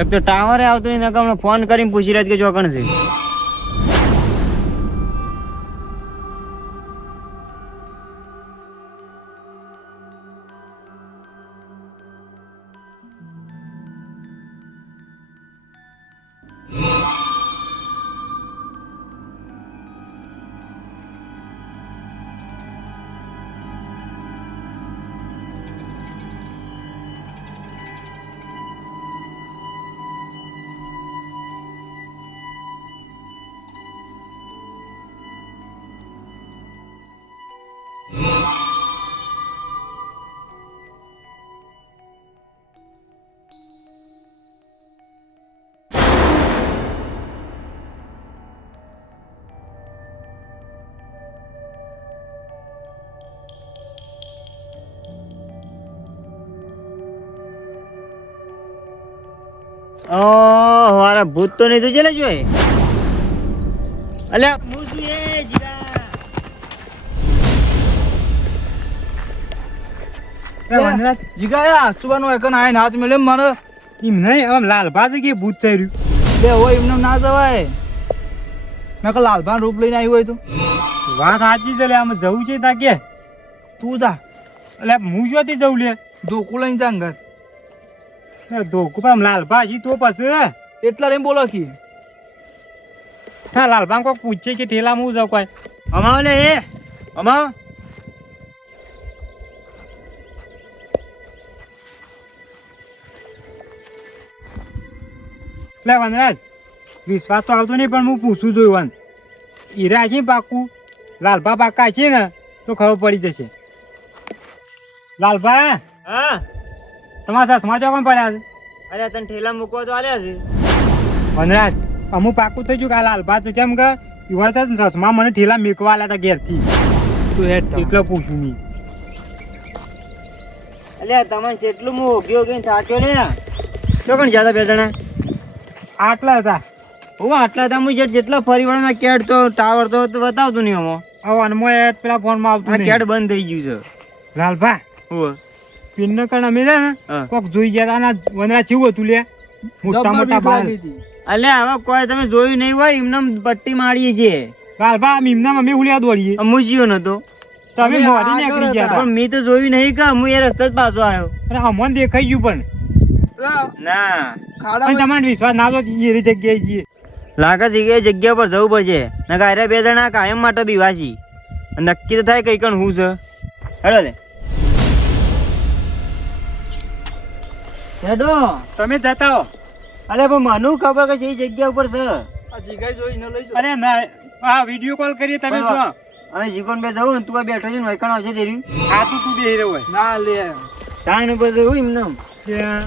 એક તો ટાવરે આવતો ને હમણાં ફોન કરીને પૂછી રહ્યા કે ચોકણ છે. મારા ભૂત તો નહીં તો ચલે જોઈ. અલ્યા હું શું એ જીગા જીગાયા સુબાનો એકન આઈને હાથ મેલે મને એમ નહીં આમ લાલભા કે ભૂત થઈ રહ્યું બે હોય એમને ના જવાય. મેં કહો લાલભાન રૂપ લઈને આવ્યું હોય તો વાત સાચી છે. આમ જવું છે તા કે તું જા એટલે હું જોતી જવું લે ધોકું લઈને જા ઘર. ધોકું પણ લાલભા છી તો પછી એટલા રેમ બોલો કી હા લાલભા કોઈક પૂછે કે ઠેલામાં હું જાઉં કોઈ અમાવ લે એ અમાવ. એટલે વનરાજ વિશ્વાસ તો આવતો નહીં પણ હું પૂછું જોયું હીરા છે પાકું લાલભા પાકા છે ને તો ખબર પડી જશે. લાલભા હા તમારા ચશ્મા ચોકન પડ્યા છે. અરે તને ઠેલા મૂકવા તો આલ્યા છે. વનરાજ અમુક પાકું થઈ ગયું કે આ લાલભા તો કેમ કે યુવા તો ચશ્મા મને ઠેલા મેકવા આલ્યા હતા ઘેરથી તું હેડ એટલે પૂછ્યું નહીં. અલ્યા તમને જેટલું હું ઓગ્યો ગઈ થાક્યો ને ચોકણ જ્યાદા બે જણા આટલા હતા હું આટલા હતા હું જેટલા ફરીવાળાના કેડ તો ટાવર તો બતાવતું નહીં આમાં. હવે અનમો પેલા ફોનમાં આવતું આ નહીં. કેડ બંધ થઈ ગયું છે. લાલભા હું પિન કણ અમે છે ને હા. કોક જોઈ ગયા હતા વનરાજ કેવું હતું લે મોટા મોટા બાલ. અલ્યા હવે કોઈ તમે જોયું નહીં હોય એમને પટ્ટી મારીએ છીએ. લાલભા એમના અમે હુલિયા દોડીએ અમુજીઓ નતો તમે અમે મોડી આગળ નીકળી ગયા હતા. પણ મેં તો જોયું નહીં કે હું એ રસ્તે જ પાછો આવ્યો. હતા અમને દેખાઈ ગયું પણ ના પણ તમારે વિશ્વાસ ના તો એ જગ્યાએ જઈએ. લાગે છે કે એ જગ્યા પર જવું પડશે નકા અરે બે જણા કાયમ માટે બીવાસી નક્કી તો થાય કઈ કણ હું છે. હેડો લે હેડો. તમે જતા હો. અલે પણ મને ખબર કે છે એ જગ્યા ઉપર છે. આ જીગાઈ જોઈને લઈ જાઓ. અરે ના આ વિડીયો કોલ કરીએ તમે જો હવે જીકોન બે જવું ને તું બેઠો છે ને વૈકણ આવશે તેરી આ તો તું બેહી રહ્યો હોય ના લે તાણ બધું એવું એમને ત્યાં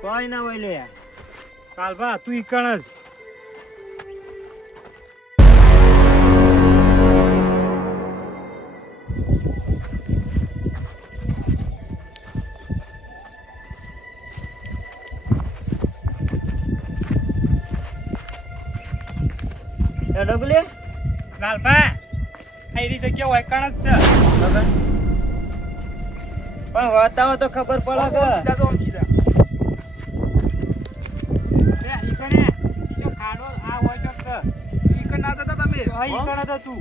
કોઈ ના હોય લે. લાલભા તું ઈકણ જ હેડો લે લાલભા આ એરી જગ્યા હોય કણ જ છે. પણ વાતાવો તો ખબર પડે કે સીધા તો આમ સીધા. એ ઈકણે જો ખાડો આ હોય તો કે ઈ કણ ના જતા તમે આ ઈકણ જ હતું.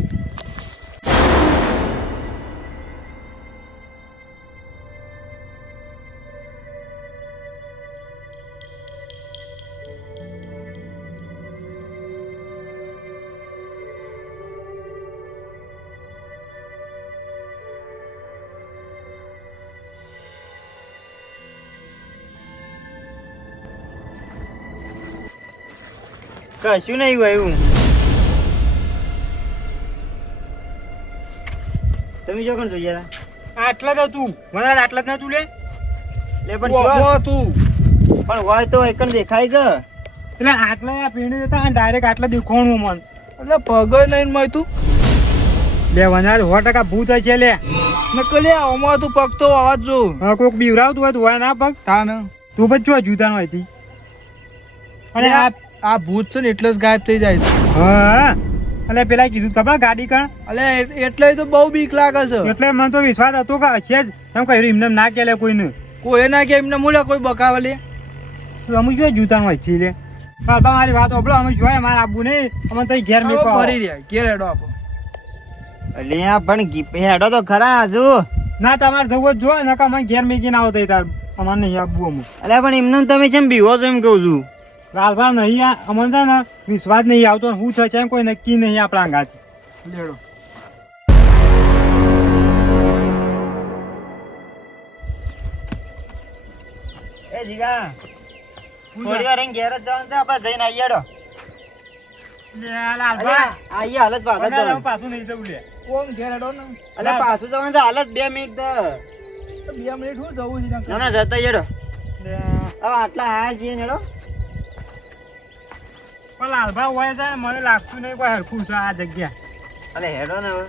કશું નહીં હોય એવું. તમે જો કોણ જોઈએ આટલા જ હતું વનરાજ આટલા જ નતું લે લે પણ વો જો- તું પણ હોય તો એકણ દેખાય કે એટલે આટલા આ પીણી જતા અને ડાયરેક્ટ આટલા દેખાણું મન એટલે પગય નહીં મય તું લે વનરાજ 100% ભૂત હશે લે. નકલ લે ઓમાં તું પગ તો આવાજ જો હા કોક બીવરાવતું હોય તો હોય ના પગ તાન તું બધ જો જુદા નો હતી અને આ આ ભૂત છે ને એટલે જ ગાયબ થઈ જાય છે. હા એટલે પેલા કીધું ખબર ગાડી કણ અલે એટલે તો બહુ બીક લાગે છે. એટલે મને તો વિશ્વાસ હતો કે હશે જ એમ કહ્યું એમને ના કે લે કોઈને કોઈ ના કે એમને મૂલે કોઈ બકાવે લે. તો અમે જો જૂતાનું હોય છે લે બાપા મારી વાત ઓબળો અમે જોઈએ મારે આપવું નહીં અમે તઈ ઘેર હવે મેકો ફરી રહ્યા ઘેર હેડો આપો. એટલે આ પણ હેડો તો ખરા હજુ. ના તમારે જવું જ જો નકા અમે ઘેર મેકીને આવો તઈ તાર અમારે નહીં આપવું અમે એટલે પણ એમને તમે જેમ બીવો છો એમ કહું છું. લાલભા નહીં અમને છે ને વિશ્વાસ નહીં આવતો હું થશે એમ કોઈ નક્કી નહીં આપણા અંગાથી લેડો. એ જીગા થોડી વાર અહીં ઘેર જ જવાનું છે આપણે જઈને આવીએ હેડો. લે લાલભા આઈએ હાલત પાછા અલ્યા, જવાનું. પાછું નહીં જવું લે કોણ ઘેર હેડો ને. એટલે પાછું જવાનું છે હાલત 2 મિનિટ તો. તો 2 મિનિટ હું જવું છે ના ના જતા હેડો. લે, હવે આટલા આયા છીએ ને હેડો. પણ લાલભા હોય છે ને મને લાગતું નહીં કોઈ હરખું છે આ જગ્યા અલે હેડો ને હવે.